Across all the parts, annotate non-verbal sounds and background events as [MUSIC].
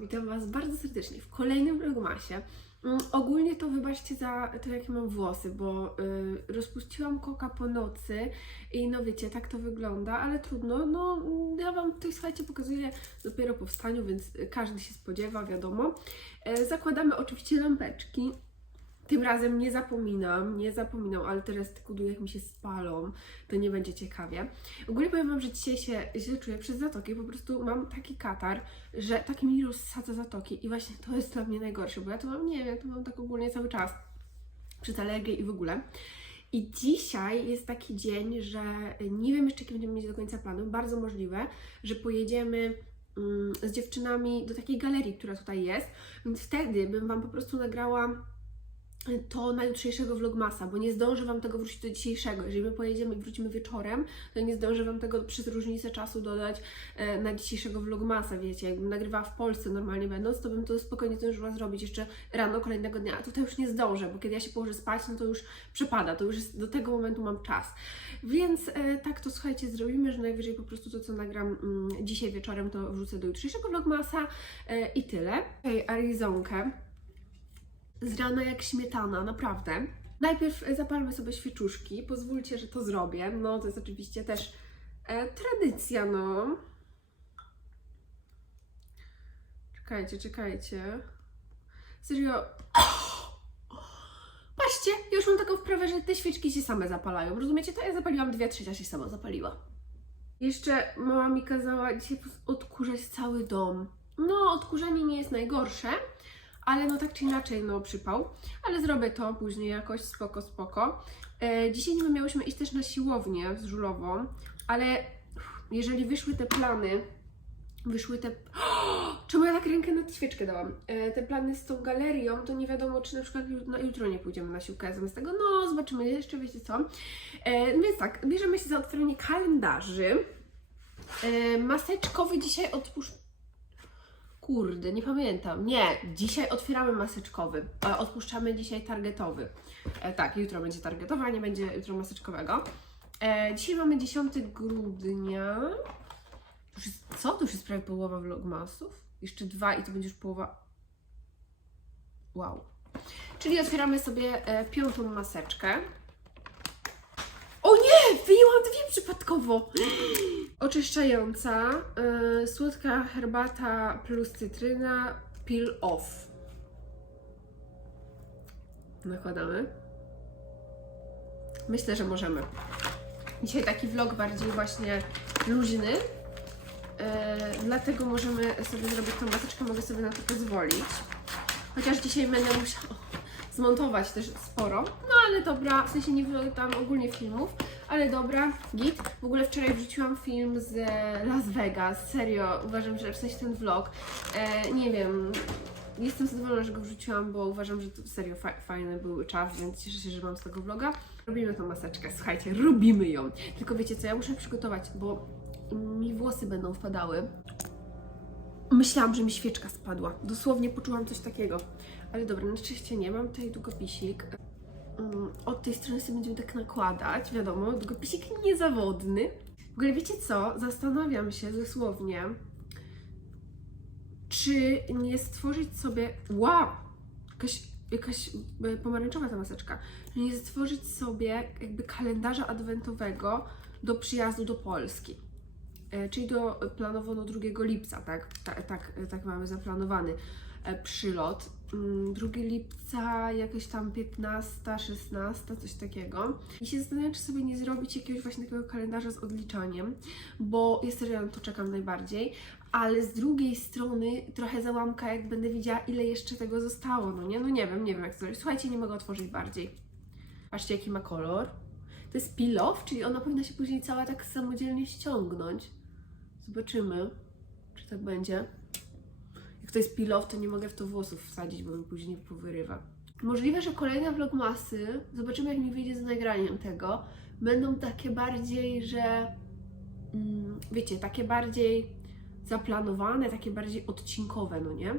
witam Was bardzo serdecznie w kolejnym vlogmasie. Mm, Ogólnie to wybaczcie za to, jakie mam włosy, bo y, rozpuściłam koka po nocy i no wiecie, tak to wygląda, ale trudno. No, mm, ja Wam tutaj, słuchajcie, pokazuję dopiero po wstaniu, więc y, każdy się spodziewa, wiadomo. E, zakładamy oczywiście lampeczki. Tym razem nie zapominam, nie zapominam, ale teraz tylko jak mi się spalą, to nie będzie ciekawie. Ogólnie powiem Wam, że dzisiaj się źle czuję przez zatoki, po prostu mam taki katar, że tak mi rozsadza zatoki i właśnie to jest dla mnie najgorsze, bo ja to mam, nie wiem, ja to mam tak ogólnie cały czas, przez alergię i w ogóle. I dzisiaj jest taki dzień, że nie wiem jeszcze, jakie będziemy mieć do końca planu, bardzo możliwe, że pojedziemy mm, z dziewczynami do takiej galerii, która tutaj jest, więc wtedy bym Wam po prostu nagrała to na jutrzejszego vlogmasa, bo nie zdążę Wam tego wrócić do dzisiejszego. Jeżeli my pojedziemy i wrócimy wieczorem, to nie zdążę Wam tego przez różnicę czasu dodać e, na dzisiejszego vlogmasa, wiecie. Jakbym nagrywała w Polsce normalnie będąc, to bym to spokojnie zdążyła zrobić jeszcze rano kolejnego dnia, a tutaj już nie zdążę, bo kiedy ja się położę spać, no to już przepada, to już jest, do tego momentu mam czas. Więc e, tak to słuchajcie, zrobimy, że najwyżej po prostu to, co nagram mm, dzisiaj wieczorem, to wrzucę do jutrzejszego vlogmasa e, i tyle. Hej, Arizonkę z rana jak śmietana, naprawdę. Najpierw e, zapalmy sobie świeczuszki, pozwólcie, że to zrobię. No, to jest oczywiście też e, tradycja, no. Czekajcie, czekajcie. Serio. [COUGHS] Patrzcie, już mam taką wprawę, że te świeczki się same zapalają. Rozumiecie to? Ja zapaliłam dwie, trzecia się sama zapaliła. Jeszcze mama mi kazała dzisiaj odkurzać cały dom. No, odkurzanie nie jest najgorsze, ale no tak czy inaczej, no przypał. Ale zrobię to później jakoś, spoko, spoko. E, dzisiaj nie miałyśmy iść też na siłownię z Żulową, ale jeżeli wyszły te plany, wyszły te... [GASPS] Czemu ja tak rękę na świeczkę dałam? E, te plany z tą galerią, to nie wiadomo, czy na przykład na jutro nie pójdziemy na siłkę zamiast tego. No, zobaczymy jeszcze, wiecie co. E, więc tak, bierzemy się za otwieranie kalendarzy. E, maseczkowy dzisiaj odpusz... Kurde, nie pamiętam. Nie, dzisiaj otwieramy maseczkowy, a odpuszczamy dzisiaj targetowy. E, tak, jutro będzie targetowy, a nie będzie jutro maseczkowego. E, dzisiaj mamy 10 grudnia. Już jest, co? To już jest prawie połowa vlogmasów? Jeszcze dwa i to będzie już połowa. Wow. Czyli otwieramy sobie e, piątą maseczkę. Wyjęłam dwie przypadkowo! [GASPS] Oczyszczająca, y, słodka herbata plus cytryna, peel off. Nakładamy. Myślę, że możemy. Dzisiaj taki vlog bardziej właśnie luźny, y, dlatego możemy sobie zrobić tą maseczkę, mogę sobie na to pozwolić. Chociaż dzisiaj będę musiała [LAUGHS] zmontować też sporo, no ale dobra, w sensie nie vlog tam ogólnie filmów, ale dobra, git. W ogóle wczoraj wrzuciłam film z Las Vegas, serio, uważam, że w sensie ten vlog, e, nie wiem, jestem zadowolona, że go wrzuciłam, bo uważam, że to serio fa- fajny był czas, więc cieszę się, że mam z tego vloga. Robimy tą maseczkę, słuchajcie, robimy ją. Tylko wiecie co, ja muszę przygotować, bo mi włosy będą wpadały. Myślałam, że mi świeczka spadła. Dosłownie poczułam coś takiego. Ale dobra, na szczęście nie. Mam tutaj długopisik. Od tej strony sobie będziemy tak nakładać. Wiadomo, długopisik niezawodny. W ogóle wiecie co? Zastanawiam się dosłownie, czy nie stworzyć sobie... Wow! Jakaś, jakaś e, pomarańczowa ta maseczka. Czy nie stworzyć sobie jakby kalendarza adwentowego do przyjazdu do Polski. E, czyli do planowanego 2 lipca, tak? Tak, tak, tak mamy zaplanowany e, przylot. Mm, 2 lipca, jakieś tam 15, 16, coś takiego. I się zastanawiam, czy sobie nie zrobić jakiegoś właśnie takiego kalendarza z odliczaniem, bo ja na to czekam najbardziej, ale z drugiej strony trochę załamka, jak będę widziała, ile jeszcze tego zostało, no nie? No nie wiem, nie wiem jak to zrobić. Słuchajcie, nie mogę otworzyć bardziej. Patrzcie, jaki ma kolor. To jest off, czyli ona powinna się później cała tak samodzielnie ściągnąć. Zobaczymy, czy tak będzie. Jak to jest off, to nie mogę w to włosów wsadzić, bo mi później powyrywa. Możliwe, że kolejne vlogmasy, zobaczymy jak mi wyjdzie z nagraniem tego, będą takie bardziej, że mm, wiecie, takie bardziej zaplanowane, takie bardziej odcinkowe, no nie?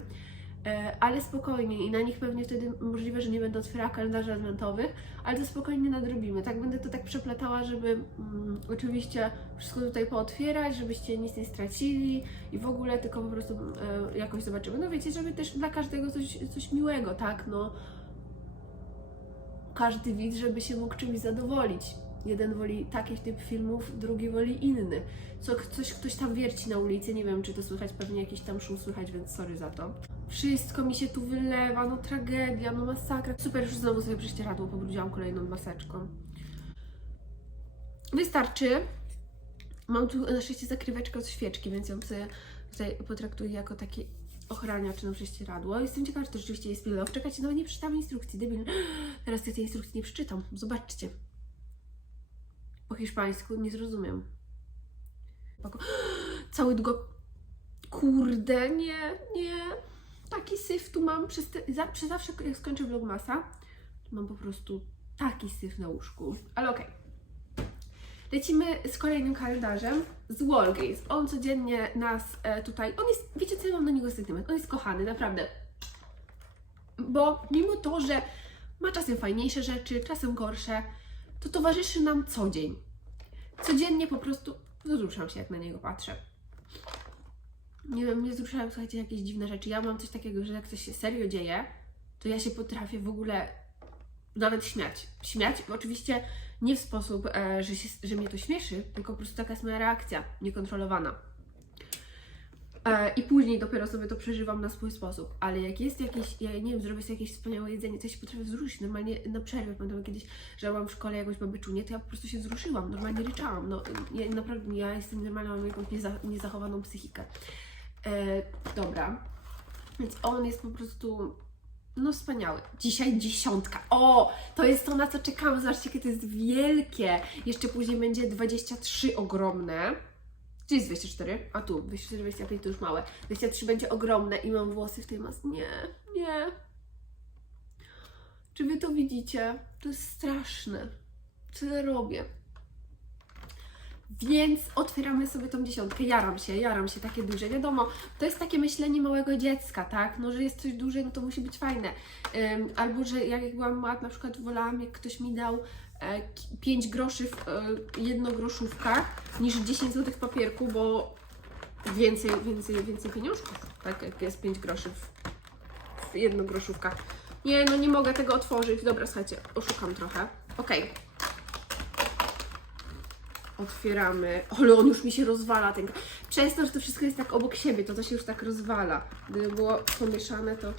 E, ale spokojnie i na nich pewnie wtedy możliwe, że nie będę otwierała kalendarzy adwentowych, ale to spokojnie nadrobimy. Tak będę to tak przeplatała, żeby mm, oczywiście wszystko tutaj pootwierać, żebyście nic nie stracili i w ogóle tylko po prostu e, jakoś zobaczymy. No wiecie, żeby też dla każdego coś, coś miłego, tak? No każdy widz, żeby się mógł czymś zadowolić. Jeden woli taki typ filmów, drugi woli inny. Co, coś ktoś tam wierci na ulicy, nie wiem czy to słychać, pewnie jakiś tam szum słychać, więc sorry za to. Wszystko mi się tu wylewa, no tragedia, no masakra. Super, już znowu sobie prześcieradło pobrudziłam kolejną maseczką. Wystarczy. Mam tu na szczęście zakryweczkę od świeczki, więc ją sobie tutaj potraktuję jako taki ochraniacz na prześcieradło. Jestem ciekawa, czy to rzeczywiście jest pilot. Czekajcie, nawet nie przeczytam instrukcji, debil. [GASPS] Teraz ja tej instrukcji nie przeczytam. Zobaczcie. Po hiszpańsku nie zrozumiem. [GASPS] Cały długo... Kurde, nie, nie. Taki syf tu mam przez, te, za, przez zawsze, jak skończę vlogmasa, mam po prostu taki syf na łóżku. Ale okej. Lecimy z kolejnym kalendarzem z Walgreens. On codziennie nas e, tutaj. On jest. Wiecie, co ja mam na niego sentyment? On jest kochany, naprawdę. Bo mimo to, że ma czasem fajniejsze rzeczy, czasem gorsze, to towarzyszy nam co dzień. Codziennie po prostu wzruszam się, jak na niego patrzę. Nie wiem, mnie wzruszają, słuchajcie, jakieś dziwne rzeczy. Ja mam coś takiego, że jak coś się serio dzieje, to ja się potrafię w ogóle nawet śmiać. Śmiać, oczywiście nie w sposób, e, że, się, że mnie to śmieszy, tylko po prostu taka jest moja reakcja, niekontrolowana. E, I później dopiero sobie to przeżywam na swój sposób. Ale jak jest jakieś, ja nie wiem, zrobię sobie jakieś wspaniałe jedzenie, ja się potrafię wzruszyć. Normalnie na przerwie, pamiętam kiedyś, że byłam w szkole jakąś babyczunię, to ja po prostu się wzruszyłam, normalnie ryczałam. No, ja, naprawdę, ja jestem normalna, mam jakąś nieza, niezachowaną psychikę. E, dobra. Więc on jest po prostu no wspaniały. Dzisiaj dziesiątka. O, to jest to, na co czekamy. Zobaczcie, jakie to jest wielkie. Jeszcze później będzie 23 ogromne. Gdzie jest 24? A tu, 24, 25 to już małe. 23 będzie ogromne i mam włosy w tej masce. Nie, nie. Czy wy to widzicie? To jest straszne. Co ja robię? Więc otwieramy sobie tą dziesiątkę. Jaram się, jaram się, takie duże. Wiadomo, to jest takie myślenie małego dziecka, tak? No, że jest coś duże, no to musi być fajne. Ym, albo, że jak byłam mała, na przykład wolałam, jak ktoś mi dał e, 5 groszy w e, jednogroszówkach niż 10 zł w papierku, bo więcej, więcej, więcej pieniążków, tak? Jak jest 5 groszy w, w jednogroszówkach. Nie, no nie mogę tego otworzyć. Dobra, słuchajcie, oszukam trochę. Okej. Otwieramy. Ale on już mi się rozwala. Ten... Przez to, że to wszystko jest tak obok siebie, to to się już tak rozwala. Gdyby było pomieszane, to.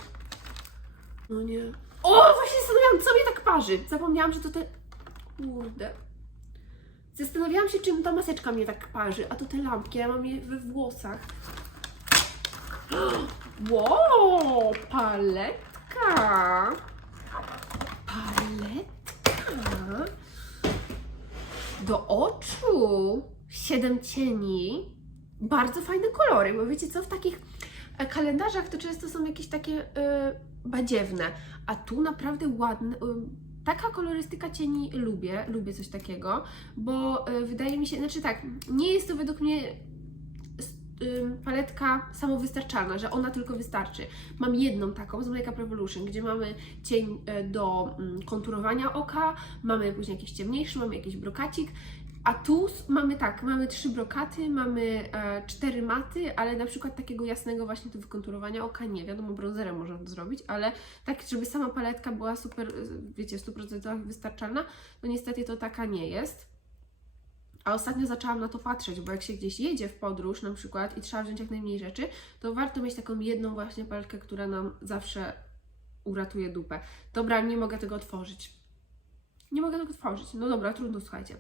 No nie. O, właśnie zastanawiałam, co mnie tak parzy. Zapomniałam, że to te. Kurde. Zastanawiałam się, czym ta maseczka mnie tak parzy, a to te lampki, ja mam je we włosach. [GASPS] Wow, paletka. Paletka do oczu, siedem cieni, bardzo fajne kolory, bo wiecie co, w takich e, kalendarzach to często są jakieś takie e, badziewne, a tu naprawdę ładne, e, taka kolorystyka cieni lubię, lubię coś takiego, bo wydaje mi się, znaczy tak, nie jest to według mnie paletka samowystarczalna, że ona tylko wystarczy. Mam jedną taką z Makeup Revolution, gdzie mamy cień e, do mm, konturowania oka, mamy później jakiś ciemniejszy, mamy jakiś brokacik, a tu mamy tak, mamy trzy brokaty, mamy e, cztery maty, ale na przykład takiego jasnego właśnie do wykonturowania oka nie. Wiadomo, bronzerem można to zrobić, ale tak, żeby sama paletka była super, e, wiecie, 100% wystarczalna, no niestety to taka nie jest. A ostatnio zaczęłam na to patrzeć, bo jak się gdzieś jedzie w podróż na przykład i trzeba wziąć jak najmniej rzeczy, to warto mieć taką jedną właśnie paletkę, która nam zawsze uratuje dupę. Dobra, nie mogę tego otworzyć. Nie mogę tego otworzyć. No dobra, trudno, słuchajcie.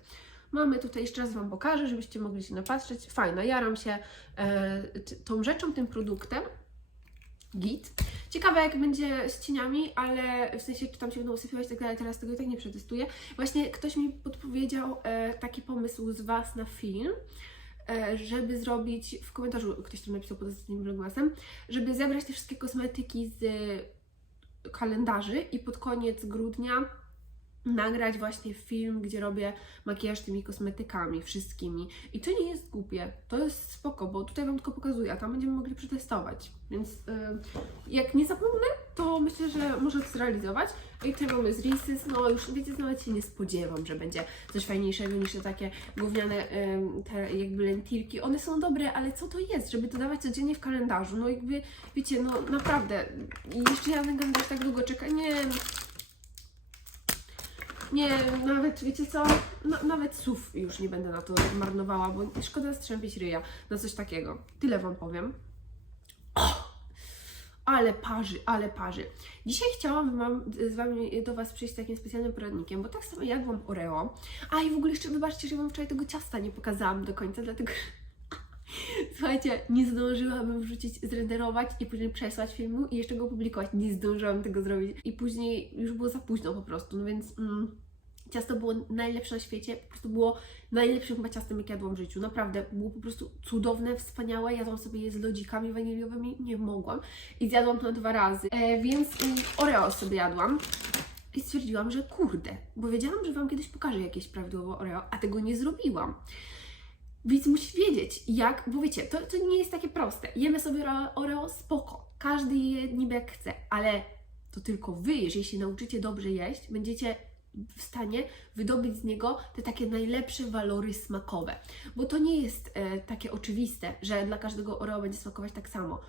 Mamy tutaj, jeszcze raz Wam pokażę, żebyście mogli się napatrzeć. Fajna, jaram się e, tą rzeczą, tym produktem. Git. Ciekawe jak będzie z cieniami, ale w sensie czy tam się będą usypiać i tak dalej, teraz tego i tak nie przetestuję. Właśnie ktoś mi podpowiedział e, taki pomysł z Was na film, e, żeby zrobić, w komentarzu ktoś tam napisał pod ostatnim vlogmasem, żeby zebrać te wszystkie kosmetyki z kalendarzy i pod koniec grudnia nagrać właśnie film, gdzie robię makijaż tymi kosmetykami, wszystkimi. I to nie jest głupie, to jest spoko, bo tutaj Wam tylko pokazuję, a tam będziemy mogli przetestować. Więc y, jak nie zapomnę, to myślę, że może to zrealizować. I tutaj mamy z Reese's, no już wiecie, nawet się nie spodziewam, że będzie coś fajniejszego niż te takie gówniane ym, te jakby lentilki. One są dobre, ale co to jest, żeby to dawać codziennie w kalendarzu? No jakby, wiecie, no naprawdę, jeszcze ja ten kalendarz tak długo czeka, nie no. Nie, nawet, wiecie co, no, nawet słów już nie będę na to marnowała, bo szkoda strzępić ryja na coś takiego. Tyle Wam powiem. O! Ale parzy, ale parzy. Dzisiaj chciałam wam, z Wami do Was przyjść z takim specjalnym poradnikiem, bo tak samo jadłam Oreo. A i w ogóle jeszcze wybaczcie, że Wam wczoraj tego ciasta nie pokazałam do końca, dlatego Słuchajcie, nie zdążyłabym wrzucić, zrenderować i później przesłać filmu i jeszcze go opublikować. Nie zdążyłam tego zrobić. I później już było za późno po prostu, no więc mm, ciasto było najlepsze na świecie. Po prostu było najlepszym chyba ciastem, jakie jadłam w życiu. Naprawdę było po prostu cudowne, wspaniałe. Jadłam sobie je z lodzikami waniliowymi, nie mogłam. I zjadłam to dwa razy. E, więc mm, Oreo sobie jadłam. I stwierdziłam, że kurde, bo wiedziałam, że Wam kiedyś pokażę jakieś prawidłowo Oreo, a tego nie zrobiłam. Widz musi wiedzieć, jak, bo wiecie, to, to nie jest takie proste. Jemy sobie Oreo, spoko. Każdy je niby jak chce, ale to tylko Wy, jeżeli się nauczycie dobrze jeść, będziecie w stanie wydobyć z niego te takie najlepsze walory smakowe. Bo to nie jest e, takie oczywiste, że dla każdego Oreo będzie smakować tak samo.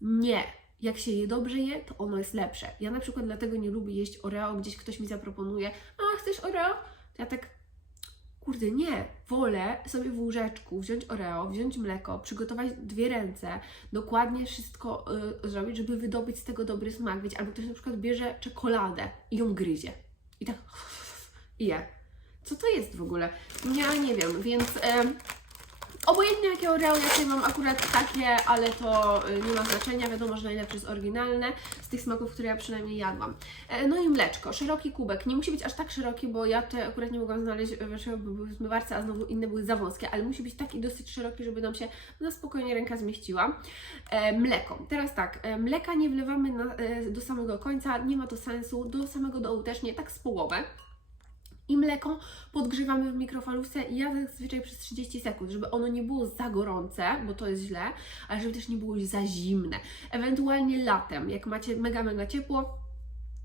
Nie. Jak się je dobrze je, to ono jest lepsze. Ja na przykład dlatego nie lubię jeść Oreo, gdzieś ktoś mi zaproponuje, a chcesz Oreo? Ja tak kurde, nie, wolę sobie w łóżeczku wziąć Oreo, wziąć mleko, przygotować dwie ręce, dokładnie wszystko y, zrobić, żeby wydobyć z tego dobry smak, wiecie, albo ktoś na przykład bierze czekoladę i ją gryzie i tak [LAUGHS] i je. Co to jest w ogóle? Ja nie wiem, więc y, obojętnie jakie Oreo, jakie mam akurat takie, ale to y, nie ma znaczenia, wiadomo, że najlepsze jest oryginalne, z tych smaków, które ja przynajmniej jadłam. E, No i mleczko, szeroki kubek, nie musi być aż tak szeroki, bo ja te akurat nie mogłam znaleźć, wiesz, bo były w zmywarce, a znowu inne były za wąskie, ale musi być taki dosyć szeroki, żeby nam się na spokojnie ręka zmieściła. E, mleko, teraz tak, e, mleka nie wlewamy na, e, do samego końca, nie ma to sensu, do samego dołu też nie, tak z połowę. I mleko podgrzewamy w mikrofalówce ja zazwyczaj przez 30 sekund, żeby ono nie było za gorące, bo to jest źle, ale żeby też nie było za zimne. Ewentualnie latem, jak macie mega, mega ciepło,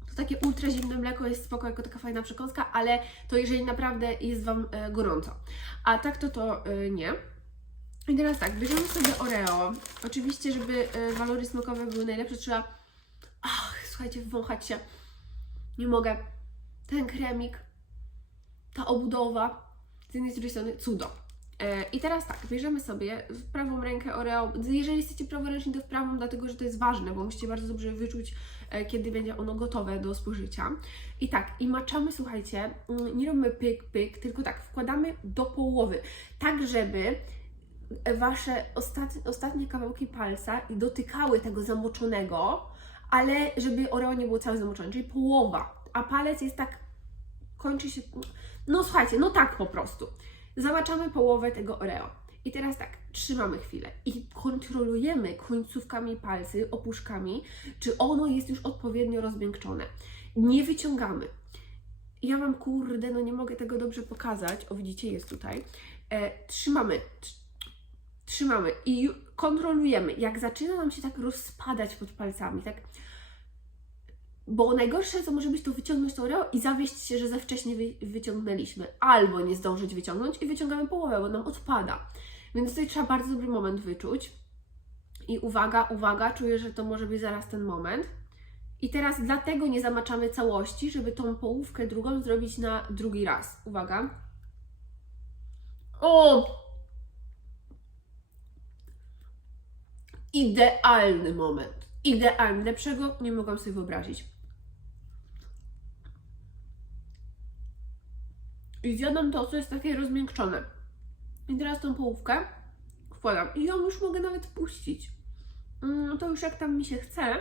to takie ultra zimne mleko jest spoko, jako taka fajna przekąska, ale to jeżeli naprawdę jest Wam e, gorąco. A tak to to e, nie. I teraz tak, bierzemy sobie Oreo. Oczywiście, żeby e, walory smakowe były najlepsze, trzeba, ach, słuchajcie, wąchać się. Nie mogę. Ten kremik, ta obudowa, z jednej z drugiej strony cudo. E, I teraz tak, bierzemy sobie w prawą rękę Oreo. Jeżeli jesteście praworęczni, to w prawą, dlatego że to jest ważne, bo musicie bardzo dobrze wyczuć, e, kiedy będzie ono gotowe do spożycia. I tak, i maczamy, słuchajcie, mm, nie robimy pyk, pyk, tylko tak, wkładamy do połowy, tak żeby Wasze ostatnie, ostatnie kawałki palca dotykały tego zamoczonego, ale żeby Oreo nie było całe zamoczone, czyli połowa, a palec jest tak, kończy się, no słuchajcie, no tak po prostu. Zamaczamy połowę tego Oreo. I teraz tak, trzymamy chwilę i kontrolujemy końcówkami palcy, opuszkami, czy ono jest już odpowiednio rozmiękczone. Nie wyciągamy. Ja Wam, kurde, no nie mogę tego dobrze pokazać. O, widzicie, jest tutaj. E, trzymamy, tr- trzymamy i kontrolujemy. Jak zaczyna nam się tak rozpadać pod palcami, tak bo najgorsze, co może być, to wyciągnąć to Oreo i zawieść się, że za wcześnie wy, wyciągnęliśmy. Albo nie zdążyć wyciągnąć i wyciągamy połowę, bo nam odpada. Więc tutaj trzeba bardzo dobry moment wyczuć. I uwaga, uwaga, czuję, że to może być zaraz ten moment. I teraz dlatego nie zamaczamy całości, żeby tą połówkę drugą zrobić na drugi raz. Uwaga. O! Idealny moment. Idealny. Lepszego nie mogłam sobie wyobrazić. I zjadam to, co jest takie rozmiękczone. I teraz tą połówkę wkładam. I ją już mogę nawet puścić. Mm, to już jak tam mi się chce,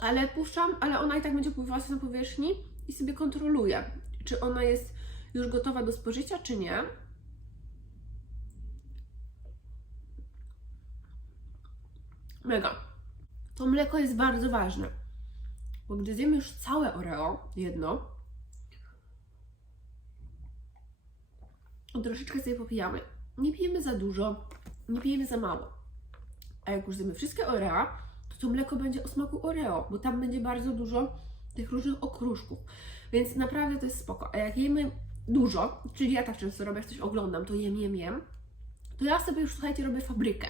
ale puszczam, ale ona i tak będzie pływała sobie na powierzchni i sobie kontroluję, czy ona jest już gotowa do spożycia, czy nie. Mega. To mleko jest bardzo ważne, bo gdy zjemy już całe Oreo, jedno, troszeczkę sobie popijamy. Nie pijemy za dużo, nie pijemy za mało. A jak już zjemy wszystkie Oreo, to to mleko będzie o smaku Oreo, bo tam będzie bardzo dużo tych różnych okruszków. Więc naprawdę to jest spoko. A jak jemy dużo, czyli ja tak często robię, jak coś oglądam, to jem, jem, jem, to ja sobie już, słuchajcie, robię fabrykę.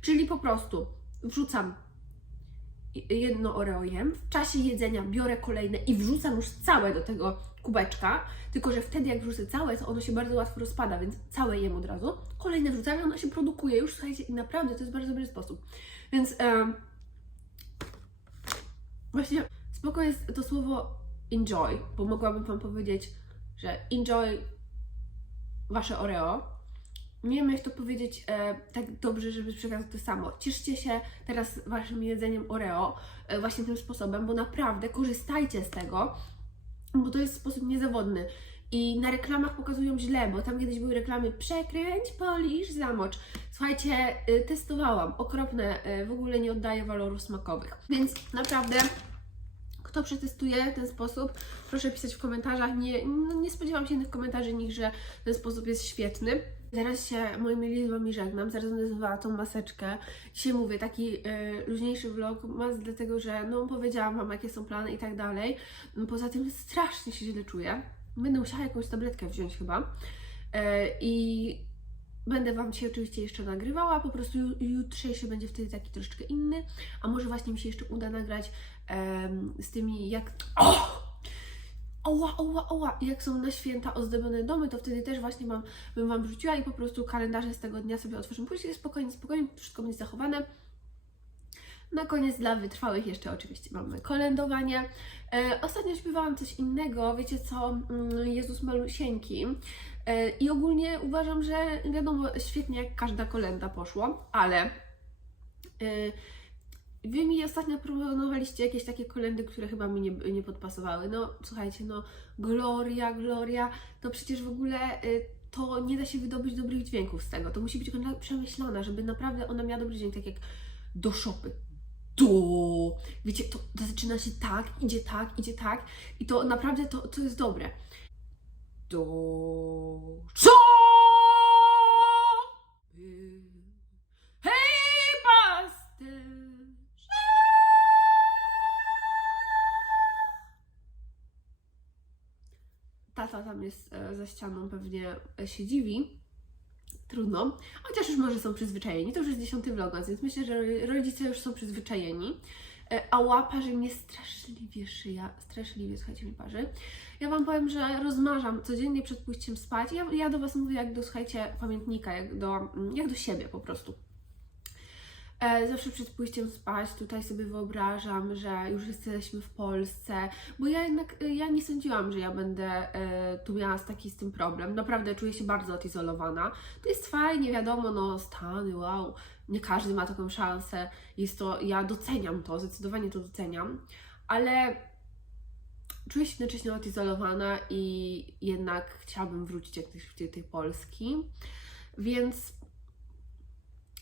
Czyli po prostu wrzucam jedno Oreo jem, w czasie jedzenia biorę kolejne i wrzucam już całe do tego kubeczka, tylko że wtedy jak wrzucę całe, to ono się bardzo łatwo rozpada, więc całe jem od razu. Kolejne wrzucam i ono się produkuje już, słuchajcie, i naprawdę to jest bardzo dobry sposób. Więc em, właśnie spoko jest to słowo enjoy, bo mogłabym Wam powiedzieć, że enjoy Wasze Oreo, nie wiem jak to powiedzieć e, tak dobrze, żeby przekazać to samo. Cieszcie się teraz waszym jedzeniem Oreo e, właśnie tym sposobem, bo naprawdę korzystajcie z tego, bo to jest sposób niezawodny. I na reklamach pokazują źle, bo tam kiedyś były reklamy przekręć, polisz, zamocz. Słuchajcie, y, testowałam, okropne, y, w ogóle nie oddaje walorów smakowych. Więc naprawdę kto przetestuje ten sposób, proszę pisać w komentarzach. Nie, no nie spodziewam się innych komentarzy niż, że ten sposób jest świetny. Zaraz się, moi mili, z Wami żegnam. Zaraz będę zdawała tą maseczkę. Dzisiaj mówię, taki y, luźniejszy vlog, dlatego, że no powiedziałam Wam, jakie są plany i tak dalej. Poza tym strasznie się źle czuję. Będę musiała jakąś tabletkę wziąć chyba. Y, I Będę Wam dzisiaj oczywiście jeszcze nagrywała, po prostu ju- jutrzejszy będzie wtedy taki troszeczkę inny, a może właśnie mi się jeszcze uda nagrać z tymi jak... O! Oła, oła, oła! Jak są na święta ozdobione domy, to wtedy też właśnie mam, bym Wam wrzuciła i po prostu kalendarze z tego dnia sobie otworzymy. Później spokojnie, spokojnie, wszystko będzie zachowane. Na koniec dla wytrwałych jeszcze oczywiście mamy kolędowanie. E, ostatnio śpiewałam coś innego, wiecie co, mm, Jezus Malusieńki. E, I ogólnie uważam, że wiadomo, świetnie jak każda kolenda poszło, ale e, Wy mi ostatnio proponowaliście jakieś takie kolendy, które chyba mi nie, nie podpasowały. No słuchajcie, no Gloria, Gloria, to przecież w ogóle y, to nie da się wydobyć dobrych dźwięków z tego. To musi być przemyślana, żeby naprawdę ona miała dobry dźwięk, tak jak do szopy. Do. Wiecie, to, to zaczyna się tak, idzie tak, idzie tak i to naprawdę to, to jest dobre. Do. Co? Za ścianą, pewnie się dziwi. Trudno. Chociaż już może są przyzwyczajeni. To już jest dziesiąty vlogmas, więc myślę, że rodzice już są przyzwyczajeni. E, A łapa, że mnie straszliwie szyja, straszliwie, słuchajcie, mi parzy. Ja Wam powiem, że rozmarzam codziennie przed pójściem spać. Ja, ja do Was mówię jak do, słuchajcie, pamiętnika, jak do, mm, jak do siebie po prostu. E, zawsze przed pójściem spać tutaj sobie wyobrażam, że już jesteśmy w Polsce, bo ja jednak, e, ja nie sądziłam, że ja będę e, tu miała taki z tym problem. Naprawdę czuję się bardzo odizolowana. To jest fajnie, wiadomo, no Stany, wow, nie każdy ma taką szansę. Jest to, ja doceniam to, zdecydowanie to doceniam, ale czuję się jednocześnie odizolowana i jednak chciałabym wrócić jak najszybciej do tej Polski. Więc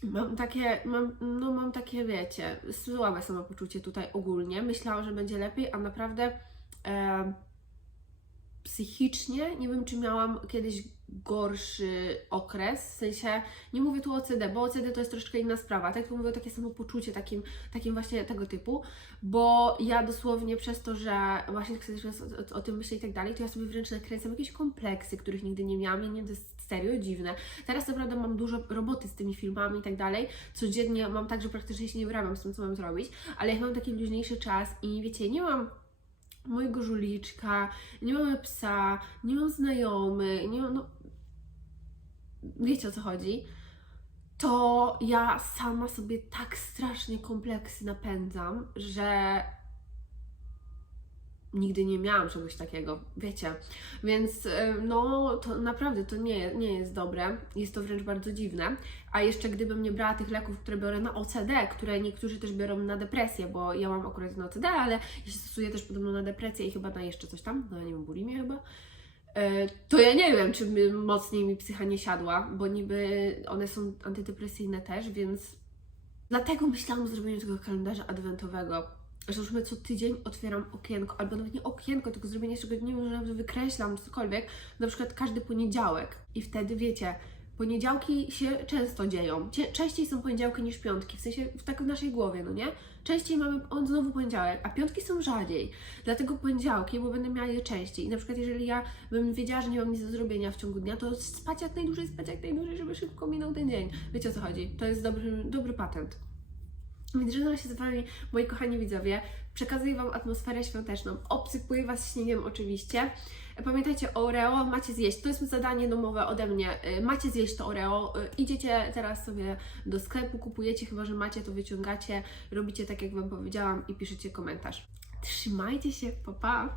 Mam takie, mam, no mam takie, wiecie, słabe samopoczucie tutaj ogólnie. Myślałam, że będzie lepiej, a naprawdę e, psychicznie nie wiem, czy miałam kiedyś gorszy okres, w sensie, nie mówię tu o OCD, bo OCD to jest troszeczkę inna sprawa, tak mówię o takie samopoczucie, takim, takim właśnie tego typu, bo ja dosłownie przez to, że właśnie tak sobie o, o, o tym myślę i tak dalej, to ja sobie wręcz nakręcam jakieś kompleksy, których nigdy nie miałam. I nie jest serio dziwne. Teraz naprawdę mam dużo roboty z tymi filmami i tak dalej. Codziennie mam tak, że praktycznie się nie wyrabiam z tym, co mam zrobić, ale jak mam taki luźniejszy czas i wiecie, nie mam mojego żuliczka, nie mamy psa, nie mam znajomych, nie mam, no wiecie o co chodzi, to ja sama sobie tak strasznie kompleksy napędzam, że nigdy nie miałam czegoś takiego, wiecie. Więc y, no, to naprawdę to nie, nie jest dobre, jest to wręcz bardzo dziwne. A jeszcze gdybym nie brała tych leków, które biorę na OCD, które niektórzy też biorą na depresję, bo ja mam akurat na OCD, ale ja się stosuję też podobno na depresję i chyba na jeszcze coś tam, no nie wiem, bulimię chyba. E, To ja nie wiem, czy mocniej mi psycha nie siadła, bo niby one są antydepresyjne też, więc dlatego myślałam o zrobieniu tego kalendarza adwentowego. Załóżmy co tydzień otwieram okienko, albo nawet nie okienko, tylko zrobienie czegoś, nie wiem, że wykreślam cokolwiek, na przykład każdy poniedziałek i wtedy wiecie, poniedziałki się często dzieją. Cie- Częściej są poniedziałki niż piątki, w sensie w tak w naszej głowie, no nie? Częściej mamy on znowu poniedziałek, a piątki są rzadziej. Dlatego poniedziałki, bo będę miała je częściej. I na przykład jeżeli ja bym wiedziała, że nie mam nic do zrobienia w ciągu dnia, to spać jak najdłużej, spać jak najdłużej, żeby szybko minął ten dzień. Wiecie o co chodzi? To jest dobry, dobry patent. Więc żegnam się z Wami, moi kochani widzowie. Przekazuję Wam atmosferę świąteczną. Obsypuję Was śniegiem oczywiście. Pamiętajcie o Oreo, macie zjeść. To jest zadanie domowe ode mnie. Y, Macie zjeść to Oreo. Y, Idziecie teraz sobie do sklepu, kupujecie, chyba że macie, to wyciągacie, robicie tak jak Wam powiedziałam i piszecie komentarz. Trzymajcie się, pa pa!